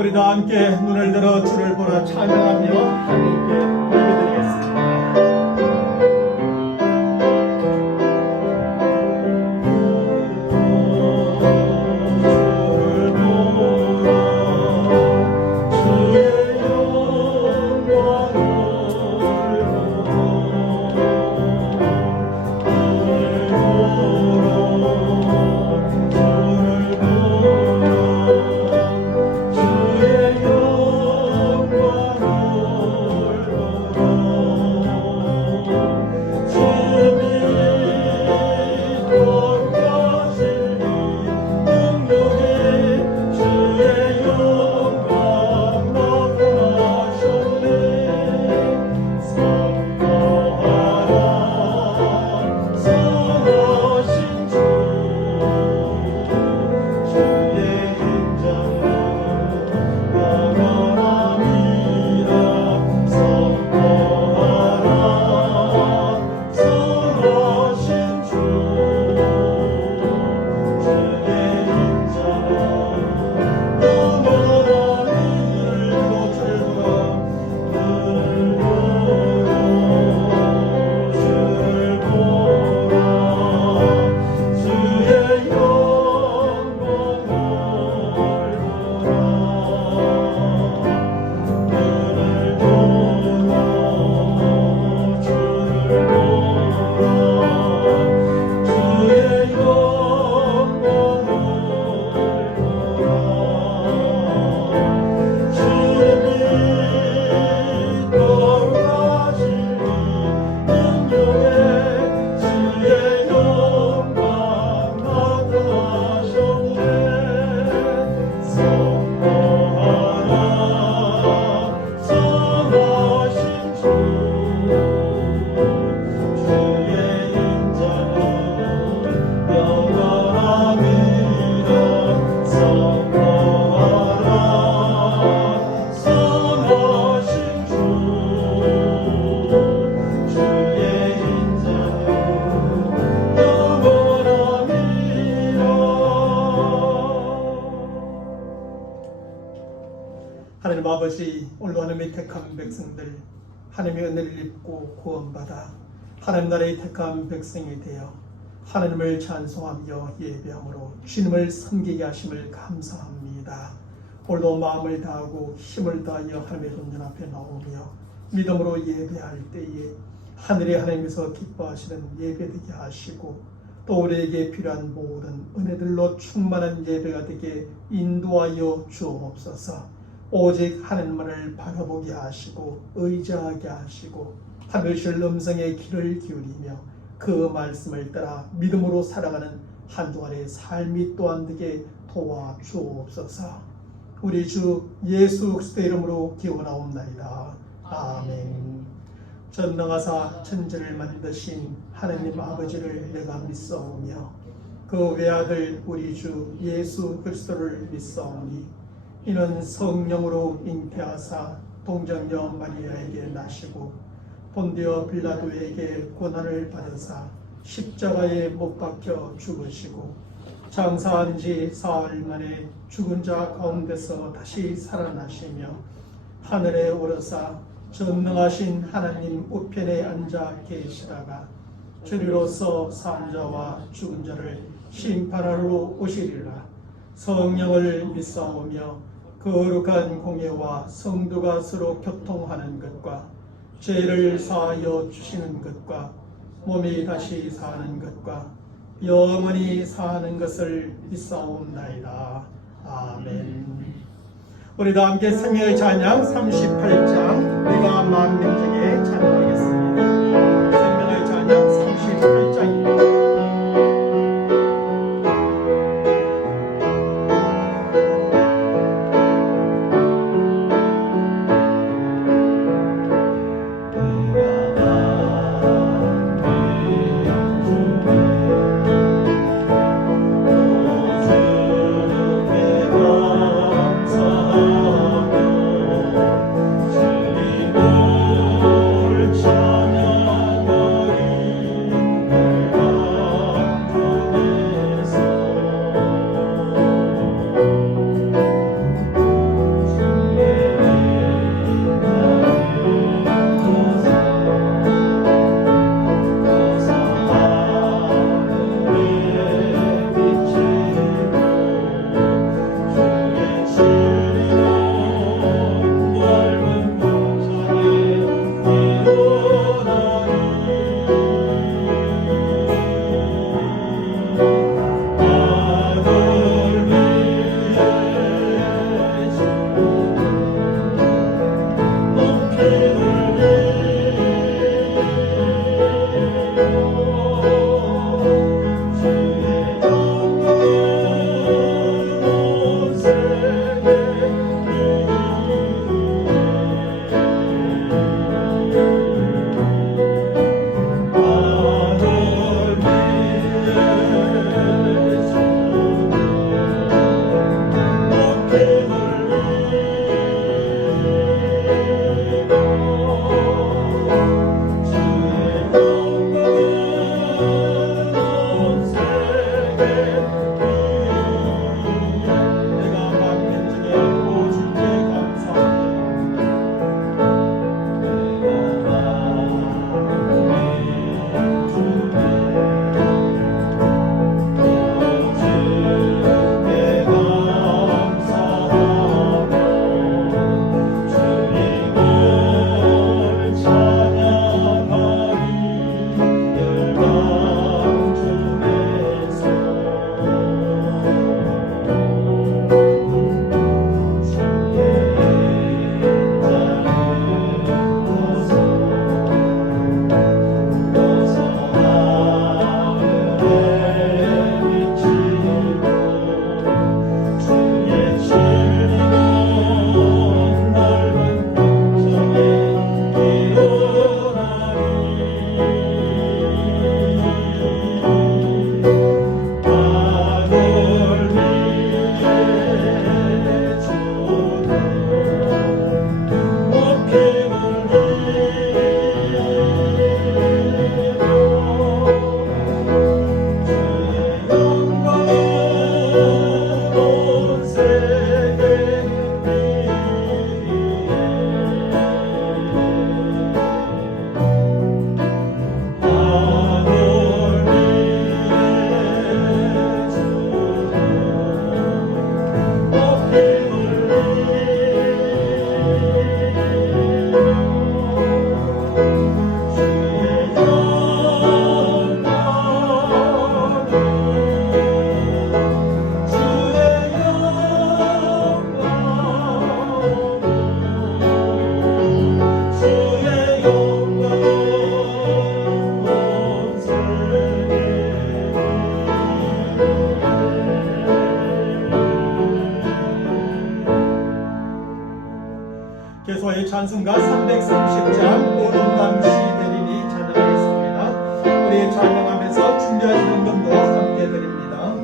우리 다 함께 눈을 들어 주를 보라 찬양하며 하나님께 예배드리겠습니다. 하나님 아버지, 오늘 하나님의 택한 백성들 하나님의 은혜를 입고 구원받아 하나님 나라의 택한 백성이 되어 하나님을 찬송하며 예배함으로 주님을 섬기게 하심을 감사합니다. 오늘도 마음을 다하고 힘을 다하여 하나님의 존전 앞에 나오며 믿음으로 예배할 때에 하늘의 하나님께서 기뻐하시는 예배되게 하시고 또 우리에게 필요한 모든 은혜들로 충만한 예배가 되게 인도하여 주옵소서. 오직 하나님만을 바라보게 하시고 의지하게 하시고 하늘실 음성의 귀를 기울이며 그 말씀을 따라 믿음으로 살아가는 한 주간의 삶이 또한 되게 도와주옵소서. 우리 주 예수 그리스도의 이름으로 기원하옵나이다. 아멘. 전능하사 천지를 만드신 하나님 아버지를 내가 믿사오며 그 외아들 우리 주 예수 그리스도를 믿사오니 이는 성령으로 잉태하사 동정녀 마리아에게 나시고 본디오 빌라도에게 고난을 받으사 십자가에 못 박혀 죽으시고 장사한 지 사흘 만에 죽은 자 가운데서 다시 살아나시며 하늘에 오르사 전능하신 하나님 우편에 앉아 계시다가 주리로서 산 자와 죽은 자를 심판하러 오시리라. 성령을 믿사오며 거룩한 공예와 성도가 서로 교통하는 것과 죄를 사하여 주시는 것과 몸이 다시 사는 것과 영원히 사는 것을 믿사옵나이다. 아멘. 우리 다 함께 생명의 찬양 38장 내가 만명 중에 찬양하겠습니다. 생명의 찬양 38장입니다. 찬양하리 찬송가 330장 오동강 시대림이 찬양하겠습니다. 우리 찬양하면서 준비하시는 분도 함께 드립니다.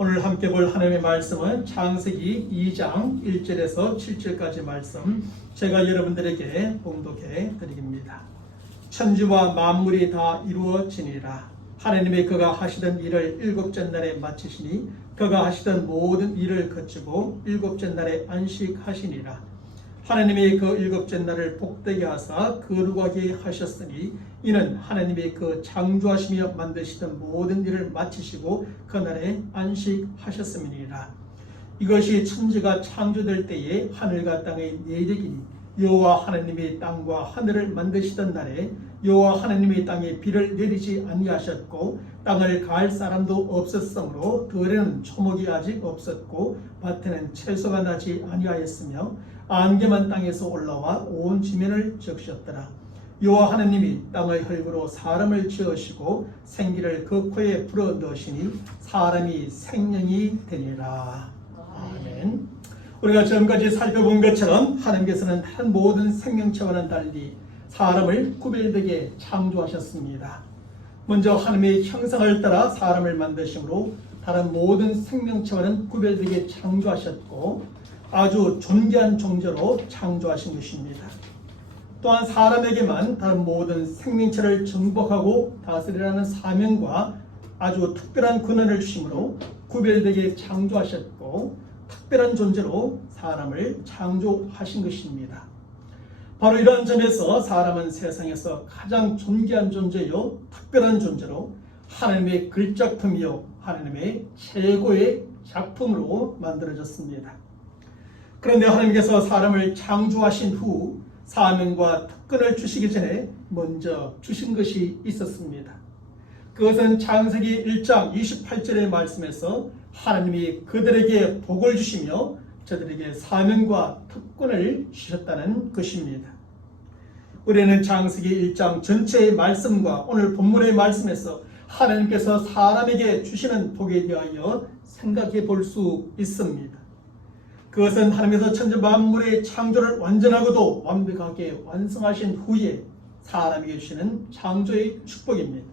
오늘 함께 볼 하나님의 말씀은 창세기 2장 1절에서 7절까지 말씀, 제가 여러분들에게 봉독해 드립니다. 천지와 만물이 다 이루어지니라. 하나님의 그가 하시던 일을 일곱째 날에 마치시니 그가 하시던 모든 일을 거치고 일곱째 날에 안식하시니라. 하나님이 그 일곱째 날을 복되게 하사 거룩하게 하셨으니 이는 하나님이 그 창조하시며 만드시던 모든 일을 마치시고 그날에 안식하셨음이니라. 이것이 천지가 창조될 때에 하늘과 땅의 내력이니 여호와 하나님이 땅과 하늘을 만드시던 날에 여호와 하나님이 땅에 비를 내리지 아니하셨고 땅을 갈 사람도 없었으므로 들에는 초목이 아직 없었고 밭에는 채소가 나지 아니하였으며 안개만 땅에서 올라와 온 지면을 적셨더라. 여호와 하나님이 땅의 흙으로 사람을 지으시고 생기를 그 코에 불어 넣으시니 사람이 생명이 되니라. 아멘. 우리가 지금까지 살펴본 것처럼 하나님께서는 다른 모든 생명체와는 달리 사람을 구별되게 창조하셨습니다. 먼저 하나님의 형상을 따라 사람을 만드심으로 다른 모든 생명체와는 구별되게 창조하셨고 아주 존귀한 존재로 창조하신 것입니다. 또한 사람에게만 다른 모든 생명체를 정복하고 다스리라는 사명과 아주 특별한 권한을 주심으로 구별되게 창조하셨고 특별한 존재로 사람을 창조하신 것입니다. 바로 이러한 점에서 사람은 세상에서 가장 존귀한 존재요 특별한 존재로 하나님의 글작품이요 하나님의 최고의 작품으로 만들어졌습니다. 그런데 하나님께서 사람을 창조하신 후 사명과 특권을 주시기 전에 먼저 주신 것이 있었습니다. 그것은 창세기 1장 28절의 말씀에서 하나님이 그들에게 복을 주시며 저들에게 사명과 특권을 주셨다는 것입니다. 우리는 창세기 1장 전체의 말씀과 오늘 본문의 말씀에서 하나님께서 사람에게 주시는 복에 대하여 생각해 볼 수 있습니다. 그것은 하나님께서 천지 만물의 창조를 완전하고도 완벽하게 완성하신 후에 사람에게 주시는 창조의 축복입니다.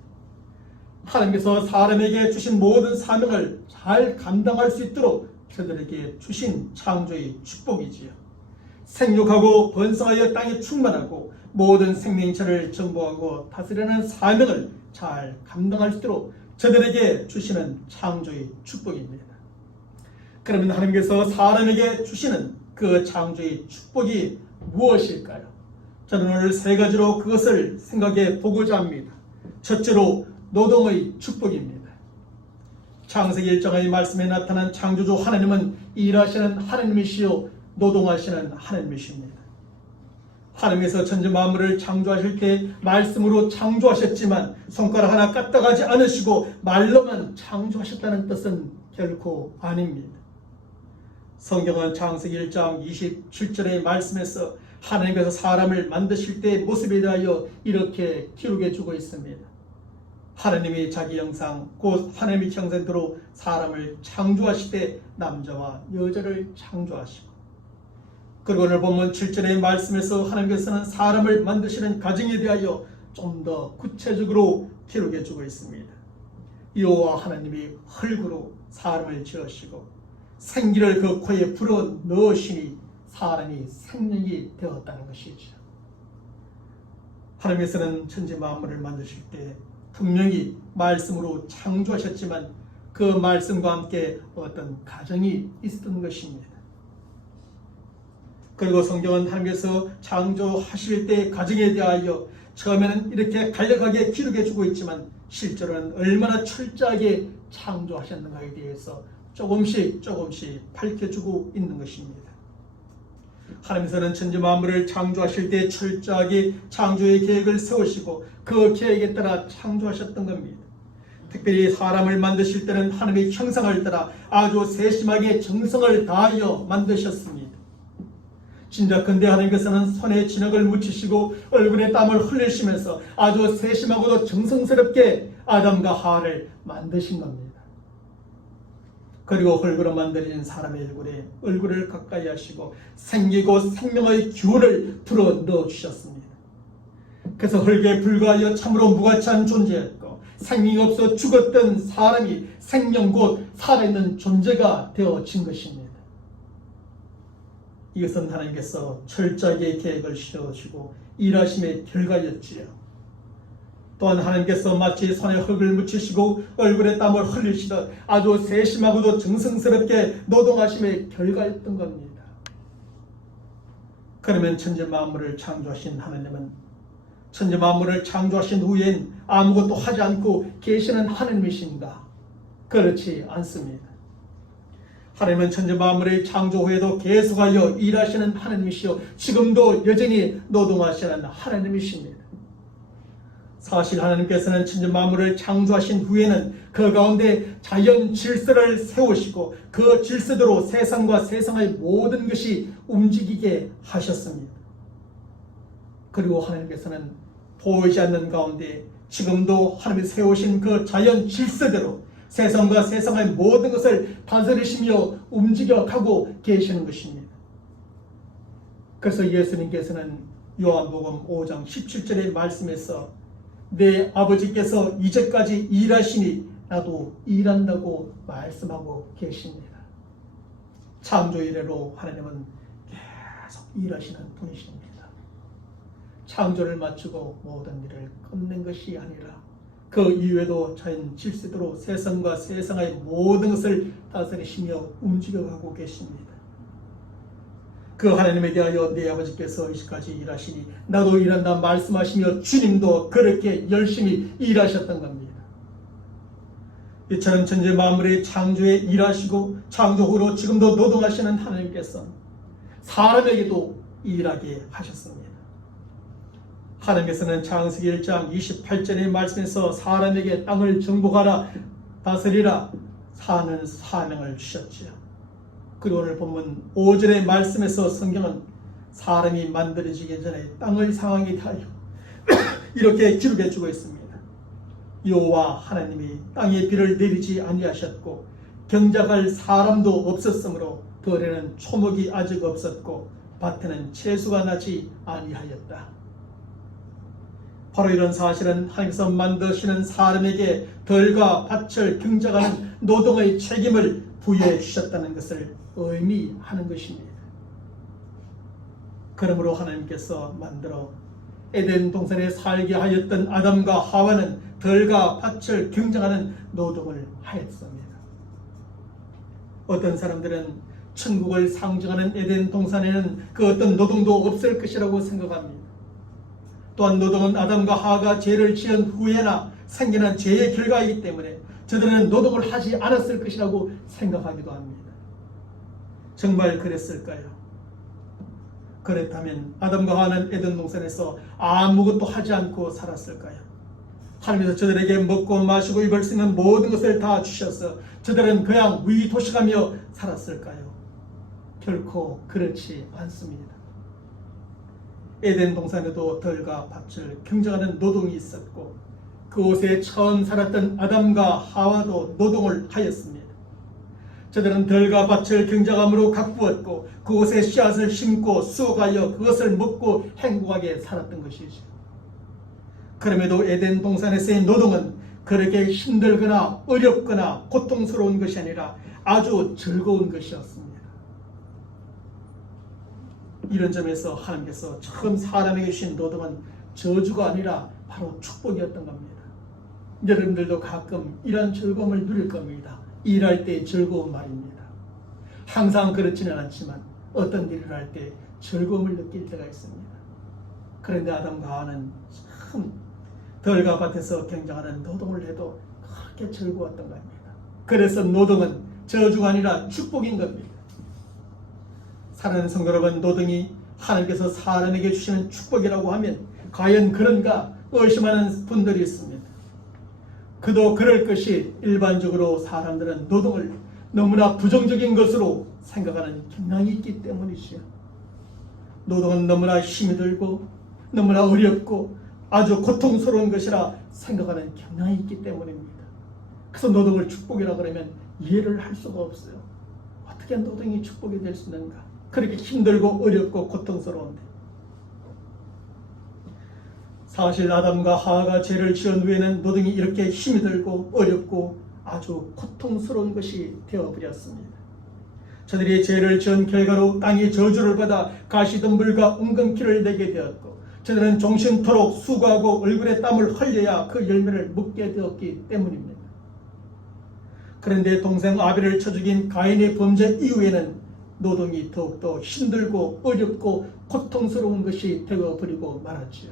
하나님께서 사람에게 주신 모든 사명을 잘 감당할 수 있도록 저들에게 주신 창조의 축복이지요. 생육하고 번성하여 땅에 충만하고 모든 생명체를 정복하고 다스리는 사명을 잘 감당할 수 있도록 저들에게 주시는 창조의 축복입니다. 그러면 하나님께서 사람에게 주시는 그 창조의 축복이 무엇일까요? 저는 오늘 세 가지로 그것을 생각해 보고자 합니다. 첫째로 노동의 축복입니다. 창세기 1장의 말씀에 나타난 창조주 하나님은 일하시는 하나님이시요 노동하시는 하나님이십니다. 하나님께서 천지 만물을 창조하실 때 말씀으로 창조하셨지만 손가락 하나 까딱하지 않으시고 말로만 창조하셨다는 뜻은 결코 아닙니다. 성경은 창세기 1장 27절의 말씀에서 하나님께서 사람을 만드실 때의 모습에 대하여 이렇게 기록해 주고 있습니다. 하나님이 자기 형상 곧 하나님의 형상대로 사람을 창조하실 때 남자와 여자를 창조하시고, 그리고 오늘 본문 7절의 말씀에서 하나님께서는 사람을 만드시는 과정에 대하여 좀 더 구체적으로 기록해 주고 있습니다. 여호와 하나님이 흙으로 사람을 지으시고 생기를 그 코에 불어 넣으시니 사람이 생명이 되었다는 것이죠. 하나님께서는 천지 만물을 만드실 때 분명히 말씀으로 창조하셨지만 그 말씀과 함께 어떤 과정이 있었던 것입니다. 그리고 성경은 하나님께서 창조하실 때의 과정에 대하여 처음에는 이렇게 간략하게 기록해주고 있지만 실제로는 얼마나 철저하게 창조하셨는가에 대해서 조금씩 밝혀주고 있는 것입니다. 하나님께서는 천지 만물을 창조하실 때 철저하게 창조의 계획을 세우시고 그 계획에 따라 창조하셨던 겁니다. 특별히 사람을 만드실 때는 하나님의 형상을 따라 아주 세심하게 정성을 다하여 만드셨습니다. 진짜컨대 하나님께서는 손에 진흙을 묻히시고 얼굴에 땀을 흘리시면서 아주 세심하고도 정성스럽게 아담과 하와를 만드신 겁니다. 그리고 흙으로 만들어진 사람의 얼굴을 가까이 하시고 생기고 생명의 기운을 불어 넣어 주셨습니다. 그래서 흙에 불과하여 참으로 무가치한 존재였고 생명이 없어 죽었던 사람이 생명 곧 살아있는 존재가 되어진 것입니다. 이것은 하나님께서 철저하게 계획을 세우시고 일하심의 결과였지요. 또한 하나님께서 마치 손에 흙을 묻히시고 얼굴에 땀을 흘리시듯 아주 세심하고도 정성스럽게 노동하심의 결과였던 겁니다. 그러면 천지 만물을 창조하신 하나님은 천지 만물을 창조하신 후엔 아무것도 하지 않고 계시는 하나님이신가? 그렇지 않습니다. 하나님은 천지 만물의 창조 후에도 계속하여 일하시는 하나님이시요 지금도 여전히 노동하시는 하나님이십니다. 사실 하나님께서는 천지 만물을 창조하신 후에는 그 가운데 자연 질서를 세우시고 그 질서대로 세상과 세상의 모든 것이 움직이게 하셨습니다. 그리고 하나님께서는 보이지 않는 가운데 지금도 하나님이 세우신 그 자연 질서대로 세상과 세상의 모든 것을 다스리시며 움직여가고 계시는 것입니다. 그래서 예수님께서는 요한복음 5장 17절의 말씀에서 내 아버지께서 이제까지 일하시니 나도 일한다고 말씀하고 계십니다. 창조 이래로 하나님은 계속 일하시는 분이십니다. 창조를 마치고 모든 일을 끝낸 것이 아니라 그 이후에도 자연 질서대로 세상과 세상의 모든 것을 다스리시며 움직여가고 계십니다. 그 하나님에 대하여 내 아버지께서 이제까지 일하시니 나도 일한다 말씀하시며 주님도 그렇게 열심히 일하셨던 겁니다. 이처럼 천지 만물의 창조에 일하시고 창조 후로 지금도 노동하시는 하나님께서 사람에게도 일하게 하셨습니다. 하나님께서는 창세기 1장 28절의 말씀에서 사람에게 땅을 정복하라 다스리라 사는 사명을 주셨지요. 그리고 오늘 본문 5절의 말씀에서 성경은 사람이 만들어지기 전에 땅을 상하게 하여 이렇게 기록해 주고 있습니다. 여호와 하나님이 땅에 비를 내리지 아니하셨고 경작할 사람도 없었으므로 들에는 초목이 아직 없었고 밭에는 채소가 나지 아니하였다. 바로 이런 사실은 하나님께서 만드시는 사람에게 덜과 밭을 경작하는 노동의 책임을 부여해 주셨다는 것을 의미하는 것입니다. 그러므로 하나님께서 만들어 에덴 동산에 살게 하였던 아담과 하와는 덜과 밭을 경작하는 노동을 하였습니다. 어떤 사람들은 천국을 상징하는 에덴 동산에는 그 어떤 노동도 없을 것이라고 생각합니다. 또한 노동은 아담과 하와가 죄를 지은 후에나 생기는 죄의 결과이기 때문에 저들은 노동을 하지 않았을 것이라고 생각하기도 합니다. 정말 그랬을까요? 그렇다면 아담과 하와는 에덴 동산에서 아무것도 하지 않고 살았을까요? 하나님께서 저들에게 먹고 마시고 입을 수 있는 모든 것을 다 주셔서 저들은 그냥 위도식하며 살았을까요? 결코 그렇지 않습니다. 에덴 동산에도 들과 밭을 경작하는 노동이 있었고 그곳에 처음 살았던 아담과 하와도 노동을 하였습니다. 저들은 들과 밭을 경작함으로 가꾸었고 그곳에 씨앗을 심고 수확하여 그것을 먹고 행복하게 살았던 것이죠. 그럼에도 에덴 동산에서의 노동은 그렇게 힘들거나 어렵거나 고통스러운 것이 아니라 아주 즐거운 것이었습니다. 이런 점에서 하나님께서 처음 사람에게 주신 노동은 저주가 아니라 바로 축복이었던 겁니다. 여러분들도 가끔 이런 즐거움을 누릴 겁니다. 일할 때 즐거운 말입니다. 항상 그렇지는 않지만 어떤 일을 할 때 즐거움을 느낄 때가 있습니다. 그런데 아담과 하와는 참 들과 밭에서 경작하는 노동을 해도 그렇게 즐거웠던 겁니다. 그래서 노동은 저주가 아니라 축복인 겁니다. 사랑하는 성도 여러분, 노동이 하나님께서 사람에게 주시는 축복이라고 하면 과연 그런가 의심하는 분들이 있습니다. 그도 그럴 것이 일반적으로 사람들은 노동을 너무나 부정적인 것으로 생각하는 경향이 있기 때문이지요. 노동은 너무나 힘이 들고 너무나 어렵고 아주 고통스러운 것이라 생각하는 경향이 있기 때문입니다. 그래서 노동을 축복이라 그러면 이해를 할 수가 없어요. 어떻게 노동이 축복이 될 수 있는가? 그렇게 힘들고 어렵고 고통스러운데. 사실 아담과 하와가 죄를 지은 후에는 노동이 이렇게 힘이 들고 어렵고 아주 고통스러운 것이 되어버렸습니다. 저들이 죄를 지은 결과로 땅이 저주를 받아 가시덤불과 웅금키를 내게 되었고 저들은 종신토록 수고하고 얼굴에 땀을 흘려야 그 열매를 먹게 되었기 때문입니다. 그런데 동생 아벨을 쳐 죽인 가인의 범죄 이후에는 노동이 더욱더 힘들고 어렵고 고통스러운 것이 되어버리고 말았지요.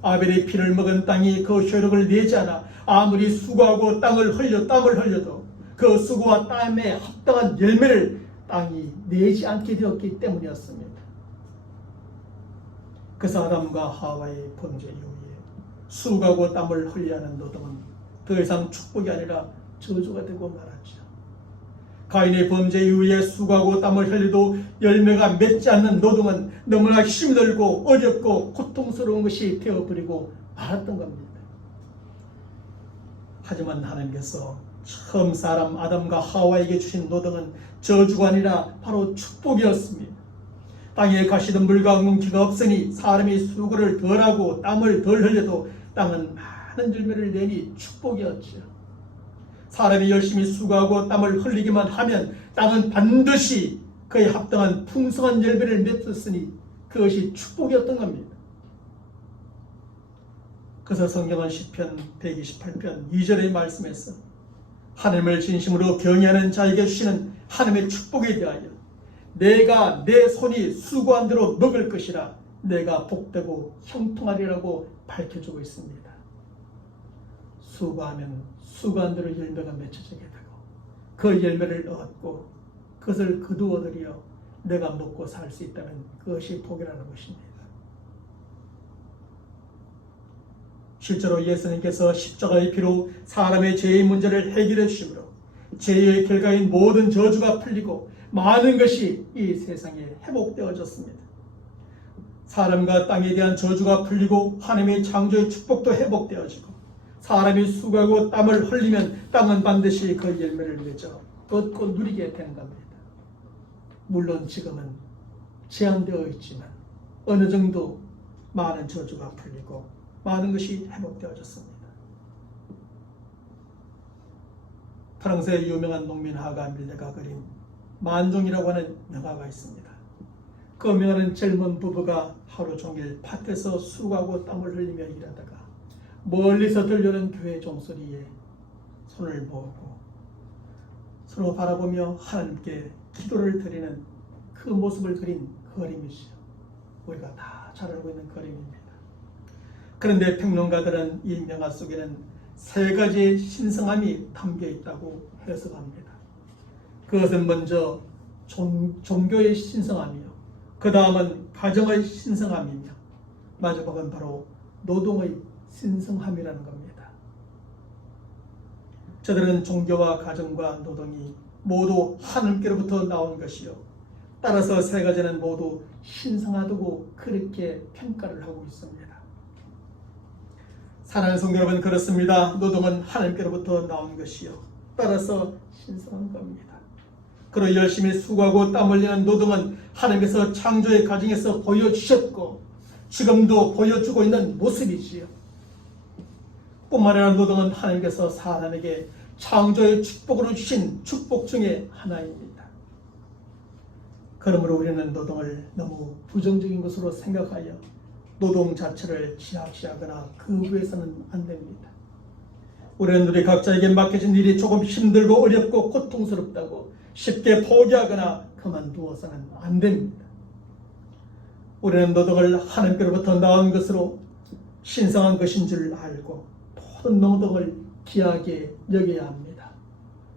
아벨의 피를 먹은 땅이 그 효력을 내지 않아 아무리 수고하고 땀을 흘려도 그 수고와 땀에 합당한 열매를 땅이 내지 않게 되었기 때문이었습니다. 그래서 아담과 하와의 범죄 이후에 수고하고 땀을 흘려야 하는 노동은 더 이상 축복이 아니라 저주가 되고 말았죠. 가인의 범죄 이후에 수고하고 땀을 흘려도 열매가 맺지 않는 노동은 너무나 힘들고 어렵고 고통스러운 것이 되어버리고 말았던 겁니다. 하지만 하나님께서 처음 사람 아담과 하와에게 주신 노동은 저주가 아니라 바로 축복이었습니다. 땅에 가시덤불과 웅금키가 없으니 사람이 수고를 덜하고 땀을 덜 흘려도 땅은 많은 열매를 내니 축복이었죠. 사람이 열심히 수고하고 땀을 흘리기만 하면 땅은 반드시 그에 합당한 풍성한 열매를 맺었으니 그것이 축복이었던 겁니다. 그래서 성경은 시편 128편 2절의 말씀에서 하나님을 진심으로 경외하는 자에게 주시는 하나님의 축복에 대하여 내가 내 손이 수고한 대로 먹을 것이라 내가 복되고 형통하리라고 밝혀주고 있습니다. 수고하면 수고한 대로 열매가 맺혀지게 되고 그 열매를 얻고 그것을 거두어들여 내가 먹고 살 수 있다면 그것이 복이라는 것입니다. 실제로 예수님께서 십자가의 피로 사람의 죄의 문제를 해결해 주심으로 죄의 결과인 모든 저주가 풀리고 많은 것이 이 세상에 회복되어졌습니다. 사람과 땅에 대한 저주가 풀리고 하나님의 창조의 축복도 회복되어지고 사람이 수고하고 땀을 흘리면 땅은 반드시 그 열매를 맺어 얻고 누리게 되는 겁니다. 물론 지금은 제한되어 있지만 어느 정도 많은 저주가 풀리고 많은 것이 회복되어졌습니다. 프랑스의 유명한 농민 화가 밀레가 그린 만종이라고 하는 명화가 있습니다. 그 명화는 젊은 부부가 하루 종일 밭에서 수고하고 땀을 흘리며 일하다가 멀리서 들려오는 교회 종소리에 손을 모으고 서로 바라보며 하나님께 기도를 드리는 그 모습을 그린 그림이죠. 우리가 다 잘 알고 있는 그림입니다. 그런데 평론가들은 이 명화 속에는 세 가지의 신성함이 담겨 있다고 해석합니다. 그것은 먼저 종교의 신성함이요, 그 다음은 가정의 신성함이며 마지막은 바로 노동의 신성함이라는 겁니다. 저들은 종교와 가정과 노동이 모두 하나님께로부터 나온 것이요, 따라서 세 가지는 모두 신성하다고 그렇게 평가를 하고 있습니다. 사랑하는 성도 여러분, 그렇습니다. 노동은 하나님께로부터 나온 것이요, 따라서 신성한 겁니다. 그리고 열심히 수고하고 땀 흘리는 노동은 하나님께서 창조의 과정에서 보여주셨고 지금도 보여주고 있는 모습이지요. 뿐만 아니라 노동은 하나님께서 사람에게 창조의 축복으로 주신 축복 중에 하나입니다. 그러므로 우리는 노동을 너무 부정적인 것으로 생각하여 노동 자체를 지합시하거나 거부해서는 안 됩니다. 우리는 우리 각자에게 맡겨진 일이 조금 힘들고 어렵고 고통스럽다고 쉽게 포기하거나 그만두어서는 안 됩니다. 우리는 노동을 하나님께로부터 나온 것으로 신성한 것인 줄 알고 모든 노동을 귀하게 여겨야 합니다.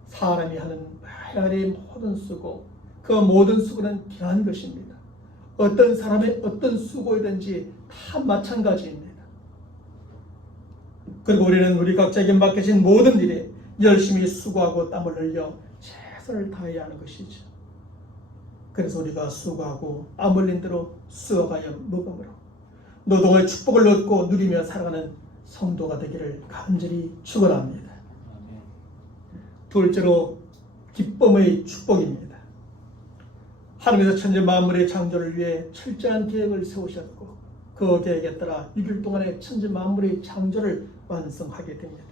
사람이 하는 매일의 모든 수고, 그 모든 수고는 귀한 것입니다. 어떤 사람의 어떤 수고이든지 다 마찬가지입니다. 그리고 우리는 우리 각자에게 맡겨진 모든 일에 열심히 수고하고 땀을 흘려 최선을 다해야 하는 것이죠. 그래서 우리가 수고하고 땀 흘린 대로 수확하여 먹음으로 노동의 축복을 얻고 누리며 살아가는 성도가 되기를 간절히 축원합니다. 둘째로 기쁨의 축복입니다. 하나님께서 천지 만물의 창조를 위해 철저한 계획을 세우셨고 그 계획에 따라 6일 동안에 천지 만물의 창조를 완성하게 됩니다.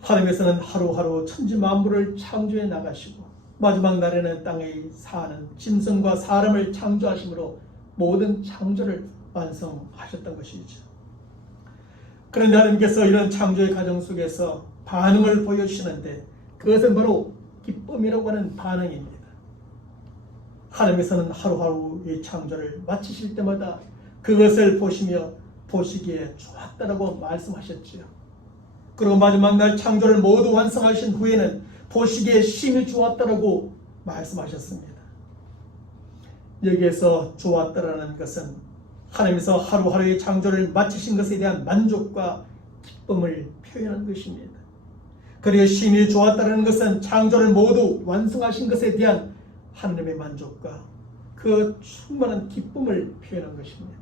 하나님께서는 하루하루 천지 만물을 창조해 나가시고 마지막 날에는 땅에 사는 짐승과 사람을 창조하심으로 모든 창조를 완성하셨던 것이죠. 그런데 하나님께서 이런 창조의 과정 속에서 반응을 보여주시는데 그것은 바로 기쁨이라고 하는 반응입니다. 하나님께서는 하루하루의 창조를 마치실 때마다 그것을 보시며 보시기에 좋았다라고 말씀하셨지요. 그리고 마지막 날 창조를 모두 완성하신 후에는 보시기에 심히 좋았다라고 말씀하셨습니다. 여기에서 좋았다라는 것은 하나님께서 하루하루의 창조를 마치신 것에 대한 만족과 기쁨을 표현한 것입니다. 그리고 심히 좋았다는 것은 창조를 모두 완성하신 것에 대한 하나님의 만족과 그 충만한 기쁨을 표현한 것입니다.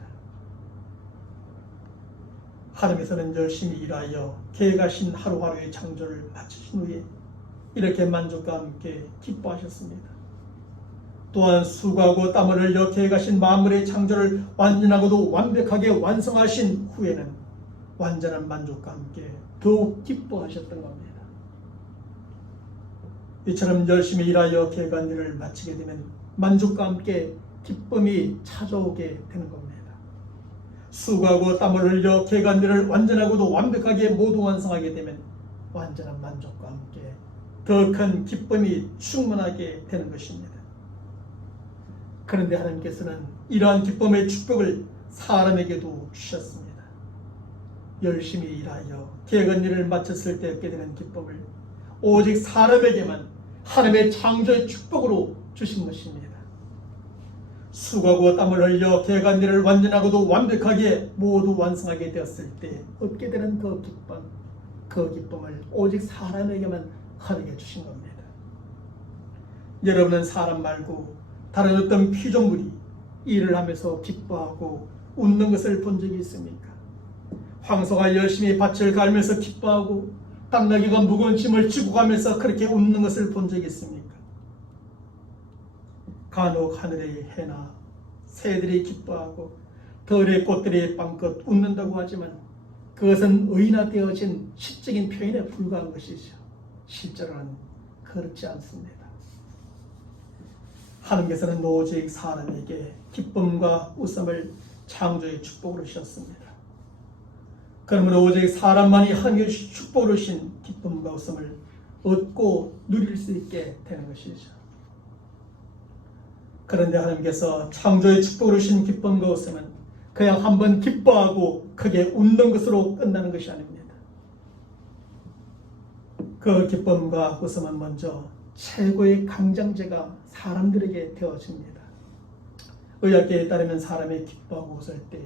하나님께서는 열심히 일하여 계획하신 하루하루의 창조를 마치신 후에 이렇게 만족과 함께 기뻐하셨습니다. 또한 수고하고 땀을 흘려 계획하신 만물의 창조를 완전하고도 완벽하게 완성하신 후에는 완전한 만족과 함께 더욱 기뻐하셨던 겁니다. 이처럼 열심히 일하여 계획한 일을 마치게 되면 만족과 함께 기쁨이 찾아오게 되는 겁니다. 수고하고 땀을 흘려 계획한 일을 완전하고도 완벽하게 모두 완성하게 되면 완전한 만족과 함께 더 큰 기쁨이 충만하게 되는 것입니다. 그런데 하나님께서는 이러한 기쁨의 축복을 사람에게도 주셨습니다. 열심히 일하여 계획한 일을 마쳤을 때 얻게 되는 기쁨을 오직 사람에게만 하나님의 창조의 축복으로 주신 것입니다. 수고하고 땀을 흘려 계획한 일을 완전하고도 완벽하게 모두 완성하게 되었을 때 얻게 되는 그 기쁨을 오직 사람에게만 하나님께 주신 겁니다. 여러분은 사람 말고 다른 어떤 피조물이 일을 하면서 기뻐하고 웃는 것을 본 적이 있습니까? 황소가 열심히 밭을 갈면서 기뻐하고 당나귀가 무거운 짐을 지고 가면서 그렇게 웃는 것을 본 적이 있습니까? 간혹 하늘의 해나 새들이 기뻐하고 들의 꽃들이 빵긋 웃는다고 하지만 그것은 의인화되어진 시적인 표현에 불과한 것이죠. 실제로는 그렇지 않습니다. 하나님께서는 오직 사람에게 기쁨과 웃음을 창조의 축복으로 주셨습니다. 그러므로 오직 사람만이 하나님의 축복으로 주신 기쁨과 웃음을 얻고 누릴 수 있게 되는 것이죠. 그런데 하나님께서 창조의 축복으로 주신 기쁨과 웃음은 그냥 한번 기뻐하고 크게 웃는 것으로 끝나는 것이 아닙니다. 그 기쁨과 웃음은 먼저 최고의 강장제가 사람들에게 되어집니다. 의학계에 따르면 사람이 기뻐하고 웃을 때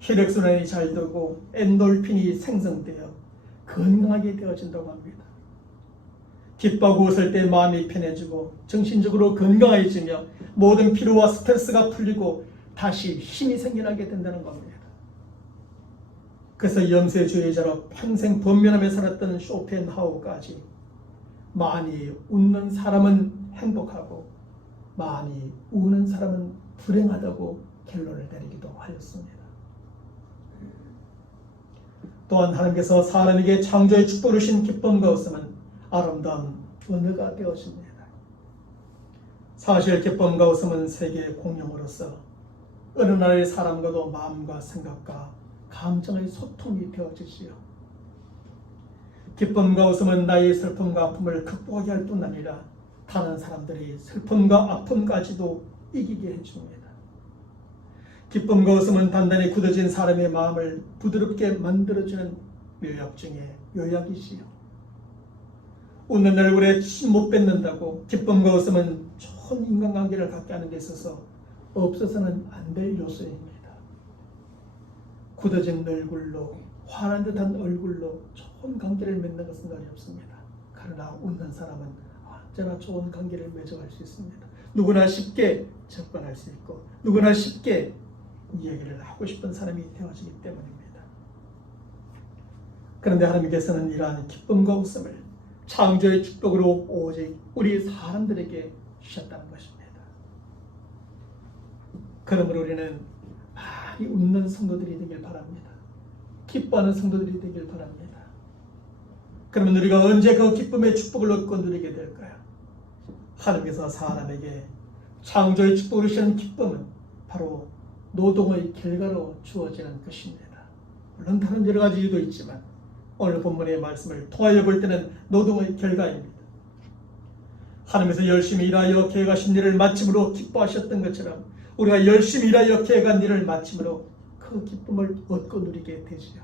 혈액순환이 잘 되고 엔돌핀이 생성되어 건강하게 되어진다고 합니다. 기뻐하고 웃을 때 마음이 편해지고 정신적으로 건강해지며 모든 피로와 스트레스가 풀리고 다시 힘이 생겨나게 된다는 겁니다. 그래서 염세주의자로 평생 번면하며 살았던 쇼펜하우까지 많이 웃는 사람은 행복하고 많이 우는 사람은 불행하다고 결론을 내리기도 하였습니다. 또한 하나님께서 사람에게 창조의 축복을 주신 기쁨과 웃음은 아름다운 언어가 되어집니다. 사실 기쁨과 웃음은 세계의 공용어로서 어느 나라의 사람과도 마음과 생각과 감정의 소통이 되어지지요. 기쁨과 웃음은 나의 슬픔과 아픔을 극복하게 할 뿐 아니라 다른 사람들이 슬픔과 아픔까지도 이기게 해줍니다. 기쁨과 웃음은 단단히 굳어진 사람의 마음을 부드럽게 만들어주는 묘약 중에 묘약이지요. 웃는 얼굴에 침 못 뱉는다고 기쁨과 웃음은 좋은 인간관계를 갖게 하는 데 있어서 없어서는 안 될 요소입니다. 굳어진 얼굴로 화난 듯한 얼굴로 좋은 관계를 맺는 것은 어렵습니다. 그러나 웃는 사람은 언제나 좋은 관계를 맺어갈 수 있습니다. 누구나 쉽게 접근할 수 있고 누구나 쉽게 이야기를 하고 싶은 사람이 되어지기 때문입니다. 그런데 하나님께서는 이러한 기쁨과 웃음을 창조의 축복으로 오직 우리 사람들에게 주셨다는 것입니다. 그러므로 우리는 많이 웃는 성도들이 되길 바랍니다. 기뻐하는 성도들이 되길 바랍니다. 그러면 우리가 언제 그 기쁨의 축복을 얻고 누리게 될까요? 하나님께서 사람에게 창조의 축복을 주시는 기쁨은 바로 노동의 결과로 주어지는 것입니다. 물론 다른 여러 가지 이유도 있지만 오늘 본문의 말씀을 통하여 볼 때는 노동의 결과입니다. 하나님께서 열심히 일하여 계획하신 일을 마침으로 기뻐하셨던 것처럼 우리가 열심히 일하여 계획한 일을 마침으로 그 기쁨을 얻고 누리게 되지요.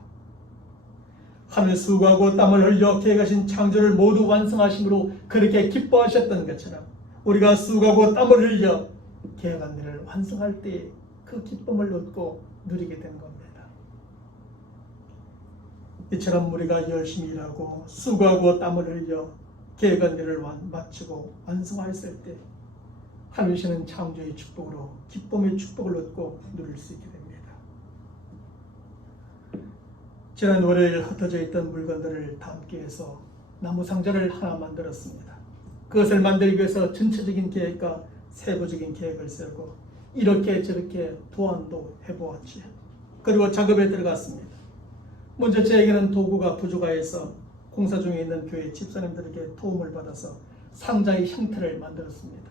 하늘 수고하고 땀을 흘려 계획하신 창조를 모두 완성하심으로 그렇게 기뻐하셨던 것처럼 우리가 수고하고 땀을 흘려 계획한 일을 완성할 때 그 기쁨을 얻고 누리게 된 겁니다. 이처럼 우리가 열심히 일하고 수고하고 땀을 흘려 계획한 일을 마치고 완성하였을 때 하늘이시는 창조의 축복으로 기쁨의 축복을 얻고 누릴 수 있게 됩니다. 지난 월요일 흩어져 있던 물건들을 담기 위해서 나무 상자를 하나 만들었습니다. 그것을 만들기 위해서 전체적인 계획과 세부적인 계획을 세우고 이렇게 저렇게 도안도 해보았지요. 그리고 작업에 들어갔습니다. 먼저 저에게는 도구가 부족하여서 공사 중에 있는 교회 집사님들에게 도움을 받아서 상자의 형태를 만들었습니다.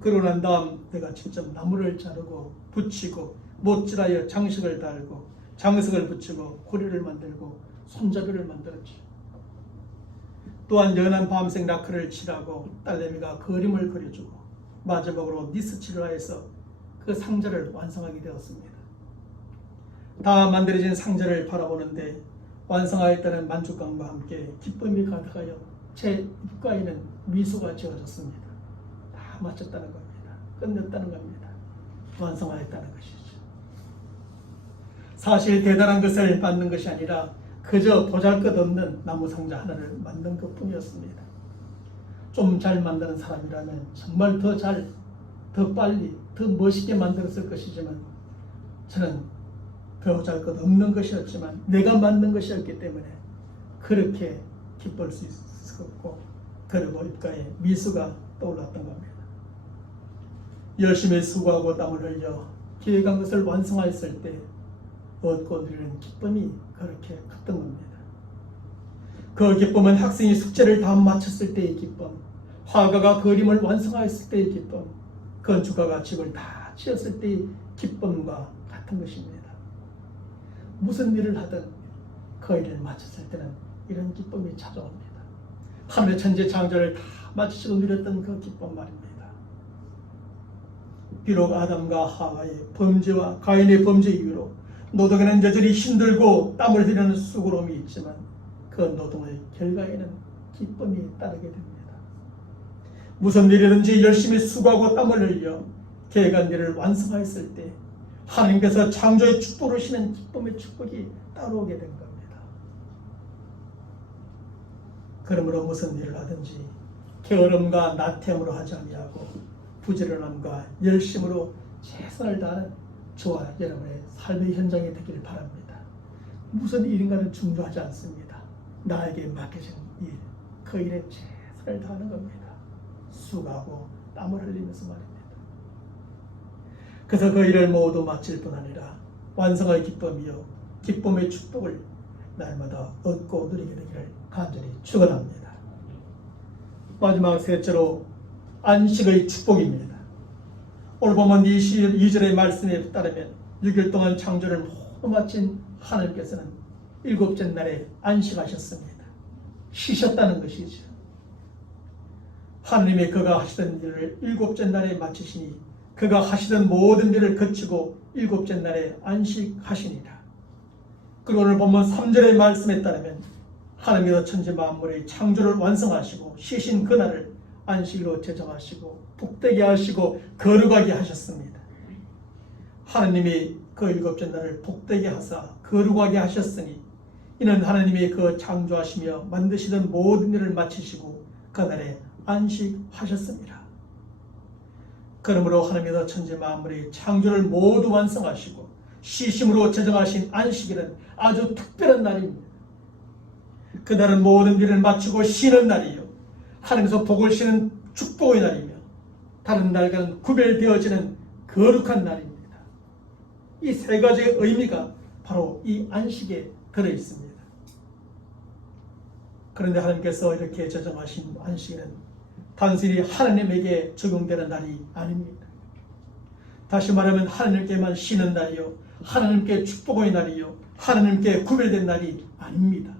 그러고 난 다음 내가 직접 나무를 자르고 붙이고 못질하여 장식을 달고 장석을 붙이고 고리를 만들고 손잡이를 만들었죠. 또한 연한 밤색 라크를 칠하고 딸내미가 그림을 그려주고 마지막으로 니스칠을 하여서 그 상자를 완성하게 되었습니다. 다 만들어진 상자를 바라보는데 완성하였다는 만족감과 함께 기쁨이 가득하여 제 입가에는 미소가 지어졌습니다. 다 마쳤다는 겁니다. 끝냈다는 겁니다. 완성하였다는 것이죠. 사실 대단한 것을 만든 것이 아니라 그저 보잘것없는 나무 상자 하나를 만든 것뿐이었습니다. 좀 잘 만드는 사람이라면 정말 더 잘, 더 빨리, 더 멋있게 만들었을 것이지만 저는 보잘것없는 것이었지만 내가 만든 것이었기 때문에 그렇게 기쁠 수 있었고 그리고 입가에 미소가 떠올랐던 겁니다. 열심히 수고하고 땀을 흘려 계획한 것을 완성하였을 때 얻고 누리는 기쁨이 그렇게 컸던 겁니다. 그 기쁨은 학생이 숙제를 다 마쳤을 때의 기쁨, 화가가 그림을 완성하였을 때의 기쁨, 건축가가 집을 다 지었을 때의 기쁨과 같은 것입니다. 무슨 일을 하든 그 일을 마쳤을 때는 이런 기쁨이 찾아옵니다. 하늘의 천지 창조를 다 마치시고 누렸던 그 기쁨 말입니다. 비록 아담과 하와의 범죄와 가인의 범죄 이후로 노동에는 여전히 힘들고 땀을 흘리는 수고로움이 있지만 그 노동의 결과에는 기쁨이 따르게 됩니다. 무슨 일이든지 열심히 수고하고 땀을 흘려 계획한 일을 완성하였을 때 하나님께서 창조의 축복을 주시는 기쁨의 축복이 따라오게 된 겁니다. 그러므로 무슨 일을 하든지 게으름과 나태함으로 하지 아니하고 부지런함과 열심으로 최선을 다하는 저와 여러분의 삶의 현장이 되길 바랍니다. 무슨 일인가는 중요하지 않습니다. 나에게 맡겨진 일, 그 일에 최선을 다하는 겁니다. 수고하고 땀을 흘리면서 말입니다. 그래서 그 일을 모두 마칠 뿐 아니라 완성의 기쁨이요 기쁨의 축복을 날마다 얻고 누리게 되기를 간절히 축원합니다. 마지막 셋째로 안식의 축복입니다. 오늘 보면 22절의 말씀에 따르면 6일 동안 창조를 모두 마친 하나님께서는 일곱째 날에 안식하셨습니다. 쉬셨다는 것이죠. 하나님이 그가 하시던 일을 일곱째 날에 마치시니 그가 하시던 모든 일을 거치고 일곱째 날에 안식하시니라. 그리고 오늘 보면 3절의 말씀에 따르면 하나님께서 천지 만물의 창조를 완성하시고 쉬신 그날을 안식으로 제정하시고 복되게 하시고 거룩하게 하셨습니다. 하나님이 그 일곱째 날을 복되게 하사 거룩하게 하셨으니 이는 하나님이 그 창조하시며 만드시던 모든 일을 마치시고 그날에 안식하셨습니다. 그러므로 하나님께서 천지 만물의 창조를 모두 완성하시고 쉬심으로 제정하신 안식일은 아주 특별한 날입니다. 그날은 모든 일을 마치고 쉬는 날이요 하나님께서 복을 쉬는 축복의 날이며 다른 날과는 구별되어지는 거룩한 날입니다. 이 세 가지의 의미가 바로 이 안식에 들어있습니다. 그런데 하나님께서 이렇게 제정하신 안식일은 단순히 하나님에게 적용되는 날이 아닙니다. 다시 말하면 하나님께만 쉬는 날이요 하나님께 축복의 날이요 하나님께 구별된 날이 아닙니다.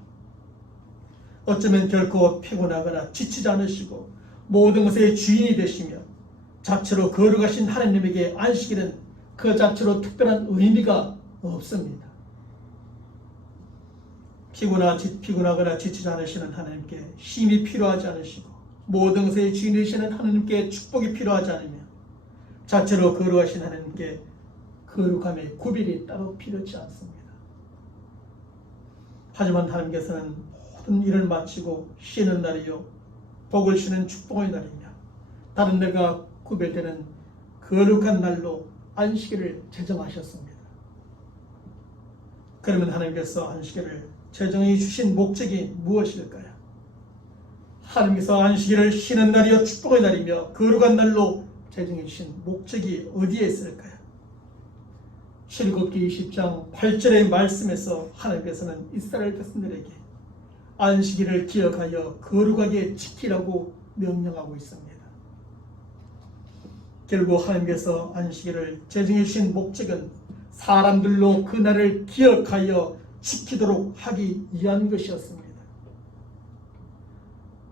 어쩌면 결코 피곤하거나 지치지 않으시고 모든 것의 주인이 되시며 자체로 거룩하신 하나님에게 안식일은 그 자체로 특별한 의미가 없습니다. 피곤하거나 지치지 않으시는 하나님께 힘이 필요하지 않으시고 모든 것의 주인이시는 하나님께 축복이 필요하지 않으며 자체로 거룩하신 하나님께 거룩함의 구별이 따로 필요치 않습니다. 하지만 하나님께서는 모든 일을 마치고 쉬는 날이요 복을 쉬는 축복의 날이며 다른 날과 구별되는 거룩한 날로 안식일을 제정하셨습니다. 그러면 하나님께서 안식일을 제정해 주신 목적이 무엇일까요? 하나님께서 안식일을 쉬는 날이요 축복의 날이며 거룩한 날로 제정해 주신 목적이 어디에 있을까요? 출애굽기 20장 8절의 말씀에서 하나님께서는 이스라엘 백성들에게 안식일을 기억하여 거룩하게 지키라고 명령하고 있습니다. 결국 하나님께서 안식일을 제정해 주신 목적은 사람들로 그날을 기억하여 지키도록 하기 위한 것이었습니다.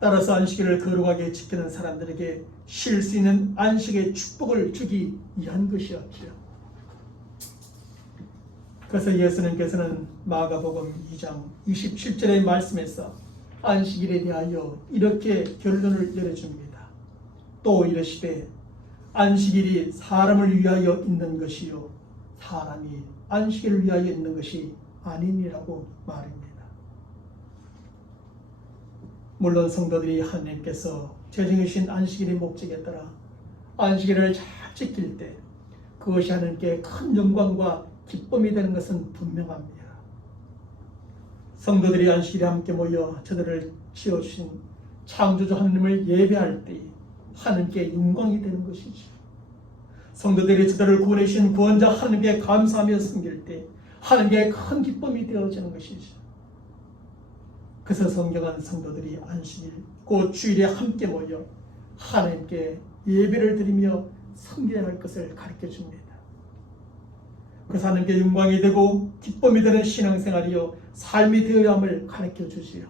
따라서 안식일을 거룩하게 지키는 사람들에게 쉴 수 있는 안식의 축복을 주기 위한 것이었죠. 그래서 예수님께서는 마가복음 2장 27절의 말씀에서 안식일에 대하여 이렇게 결론을 내려줍니다. 또 이르시되 안식일이 사람을 위하여 있는 것이요 사람이 안식일을 위하여 있는 것이 아니니라고 말입니다. 물론 성도들이 하나님께서 제정해 주신 안식일의 목적에 따라 안식일을 잘 지킬 때 그것이 하나님께 큰 영광과 기쁨이 되는 것은 분명합니다. 성도들이 안식일에 함께 모여 저들을 지어주신 창조주 하나님을 예배할 때 하나님께 영광이 되는 것이죠. 성도들이 저들을 구원해 주신 구원자 하나님께 감사하며 섬길 때 하나님께 큰 기쁨이 되어지는 것이죠. 그래서 성경은 성도들이 안식일 곧 주일에 함께 모여 하나님께 예배를 드리며 섬겨야 할 것을 가르쳐 줍니다. 그래서 하나님께 영광이 되고 기쁨이 되는 신앙생활이요 삶이 되어야 함을 가르쳐 주지요.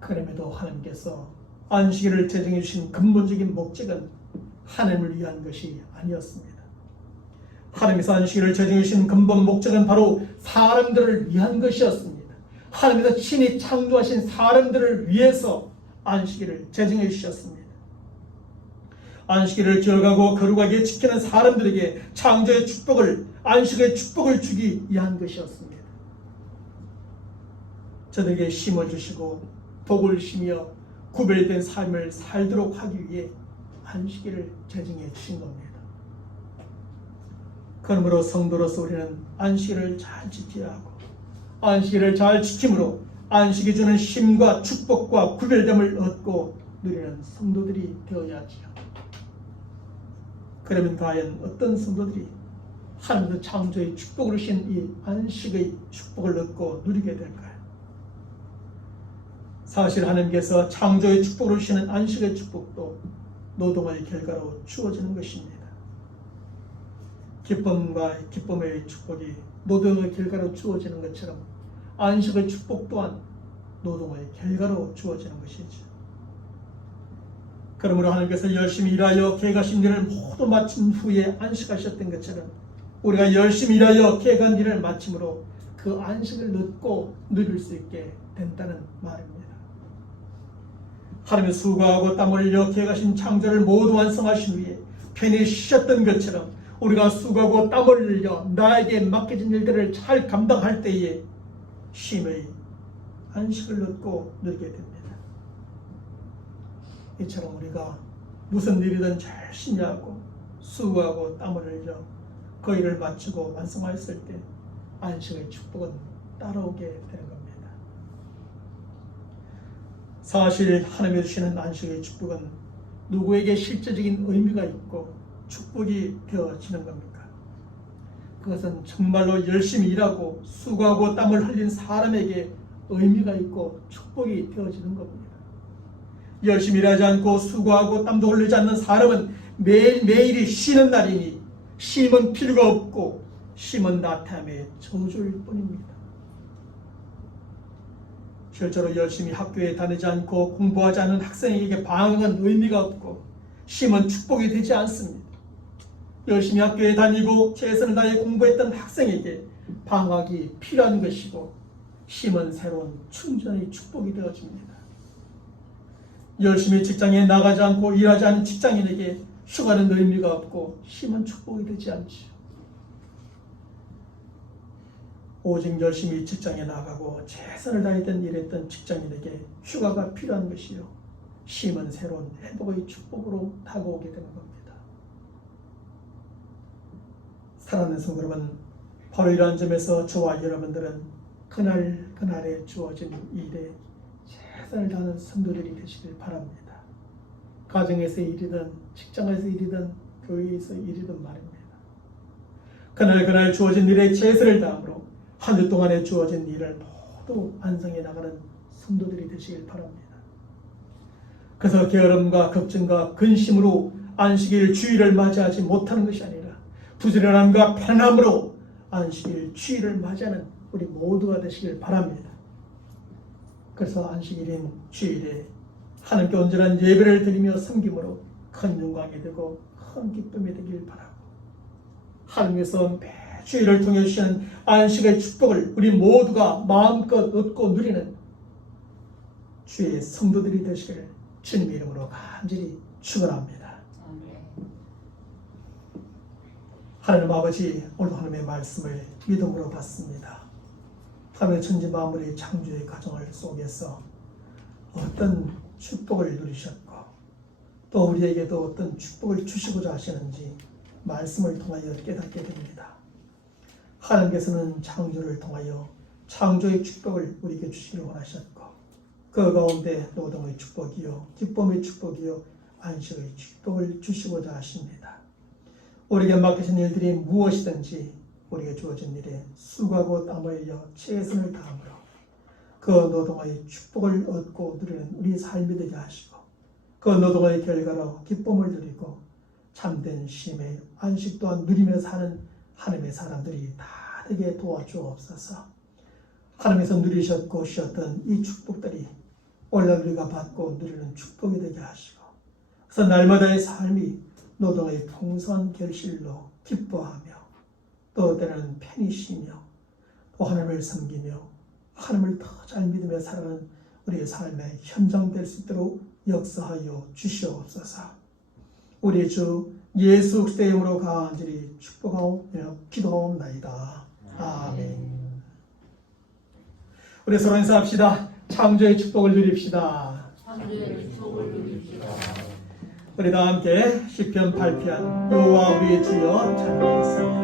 그럼에도 하나님께서 안식일을 제정해 주신 근본적인 목적은 하나님을 위한 것이 아니었습니다. 하나님께서 안식일을 제정해 주신 근본 목적은 바로 사람들을 위한 것이었습니다. 하나님께서 친히 창조하신 사람들을 위해서 안식일을 제정해 주셨습니다. 안식일을 기억하고 거룩하게 지키는 사람들에게 창조의 축복을, 안식의 축복을 주기 위한 것이었습니다. 저들에게 힘을 주시고 복을 주시며 구별된 삶을 살도록 하기 위해 안식일을 제정해 주신 겁니다. 그러므로 성도로서 우리는 안식일을 잘 지켜야 하고, 안식일을 잘 지킴으로 안식이 주는 힘과 축복과 구별됨을 얻고 누리는 성도들이 되어야지요. 그러면 과연 어떤 성도들이 하나님의 창조의 축복으로 주신 이 안식의 축복을 얻고 누리게 될까요? 사실 하나님께서 창조의 축복으로 주시는 안식의 축복도 노동의 결과로 주어지는 것입니다. 기쁨의 축복이 노동의 결과로 주어지는 것처럼 안식의 축복 또한 노동의 결과로 주어지는 것이죠. 그러므로 하나님께서 열심히 일하여 계획하신 일을 모두 마친 후에 안식하셨던 것처럼 우리가 열심히 일하여 계획한 일을 마침으로 그 안식을 얻고 누릴 수 있게 된다는 말입니다. 하나님의 수고하고 땀을 흘려 계획하신 창조를 모두 완성하신 후에 편히 쉬셨던 것처럼 우리가 수고하고 땀을 흘려 나에게 맡겨진 일들을 잘 감당할 때에 쉼의 안식을 얻고 누리게 됩니다. 이처럼 우리가 무슨 일이든 열심히 하고 수고하고 땀을 흘려 그 일을 마치고 완성했을 때 안식의 축복은 따라오게 되는 겁니다. 사실 하나님이 주시는 안식의 축복은 누구에게 실제적인 의미가 있고 축복이 되어지는 겁니까? 그것은 정말로 열심히 일하고 수고하고 땀을 흘린 사람에게 의미가 있고 축복이 되어지는 겁니다. 열심히 일하지 않고 수고하고 땀도 흘리지 않는 사람은 매일매일이 쉬는 날이니 쉼은 필요가 없고 쉼은 나태함의 저주일 뿐입니다. 실제로 열심히 학교에 다니지 않고 공부하지 않는 학생에게 방학은 의미가 없고 쉼은 축복이 되지 않습니다. 열심히 학교에 다니고 최선을 다해 공부했던 학생에게 방학이 필요한 것이고 쉼은 새로운 충전의 축복이 되어집니다. 열심히 직장에 나가지 않고 일하지 않은 직장인에게 휴가는 의미가 없고 쉼은 축복이 되지 않죠. 오직 열심히 직장에 나가고 최선을 다했던 일했던 직장인에게 휴가가 필요한 것이요 쉼은 새로운 회복의 축복으로 다가오게 되는 겁니다. 사랑하는 성도 여러분, 바로 이러한 점에서 저와 여러분들은 그날에 주어진 일에 최선을 다하는 성도들이 되시길 바랍니다. 가정에서 일이든 직장에서 일이든 교회에서 일이든 말입니다. 그날 주어진 일에 최선을 다함으로 한 주 동안에 주어진 일을 모두 완성해 나가는 성도들이 되시길 바랍니다. 그래서 게으름과 걱정과 근심으로 안식일 주일을 맞이하지 못하는 것이 아니라 부지런함과 편함으로 안식일 주일을 맞이하는 우리 모두가 되시길 바랍니다. 그래서 안식일인 주일에 하나님께 온전한 예배를 드리며 섬김으로 큰 영광이 되고 큰 기쁨이 되길 바라고 하나님께서 매주일을 통해 주시는 안식의 축복을 우리 모두가 마음껏 얻고 누리는 주의 성도들이 되시기를 주님의 이름으로 간절히 축원합니다. 하나님 아버지, 오늘도 하나님의 말씀을 믿음으로 받습니다. 하나님의 천지 만물의 창조의 과정을 속에서 어떤 축복을 누리셨고 또 우리에게도 어떤 축복을 주시고자 하시는지 말씀을 통하여 깨닫게 됩니다. 하나님께서는 창조를 통하여 창조의 축복을 우리에게 주시기를 원하셨고 그 가운데 노동의 축복이요 기쁨의 축복이요 안식의 축복을 주시고자 하십니다. 우리에게 맡기신 일들이 무엇이든지 우리에게 주어진 일에 수고하고 땀을 흘려 최선을 다함으로 그 노동의 축복을 얻고 누리는 우리 삶이 되게 하시고 그 노동의 결과로 기쁨을 누리고 참된 쉼의 안식 또한 누리며 사는 하나님의 사람들이 다 되게 도와주옵소서. 하나님께서 누리셨고 쉬었던 이 축복들이 오늘 우리가 받고 누리는 축복이 되게 하시고 그래서 날마다의 삶이 노동의 풍성한 결실로 기뻐하며 또 때로는 편히 쉬며 또 하나님을 섬기며 하나님을 더 잘 믿으며 살아가는 우리의 삶의 현장 될 수 있도록 역사하여 주시옵소서. 우리 주 예수 그리스도의 이름으로 간절히 축복하고 기도하옵나이다. 아멘. 우리 서로 인사합시다. 창조의 축복을 누립시다. 우리 다 함께 시편 8편 여호와 우리의 주여 찬양하겠습니다.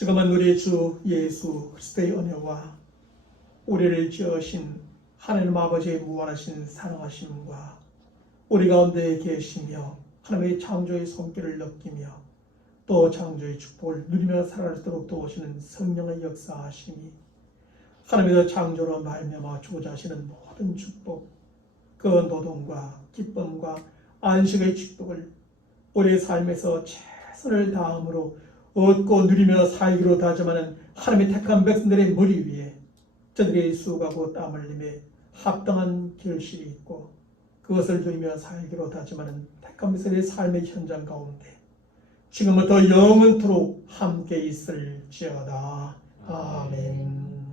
지금은 우리 주 예수 그리스도의 은혜와 우리를 지으신 하나님 아버지의 무한하신 사랑하심과 우리 가운데 계시며 하나님의 창조의 손길을 느끼며 또 창조의 축복을 누리며 살아가도록 도우시는 성령의 역사하심이 하나님의 창조로 말미암아 주고자 하시는 모든 축복, 그 노동과 기쁨과 안식의 축복을 우리의 삶에서 최선을 다함으로 얻고 누리며 살기로 다짐하는 하나님의 택한 백성들의 머리 위에 저들의 수고하고 땀 흘림에 합당한 결실이 있고 그것을 누리며 살기로 다짐하는 택한 백성들의 삶의 현장 가운데 지금부터 영원토록 함께 있을지어다. 아멘.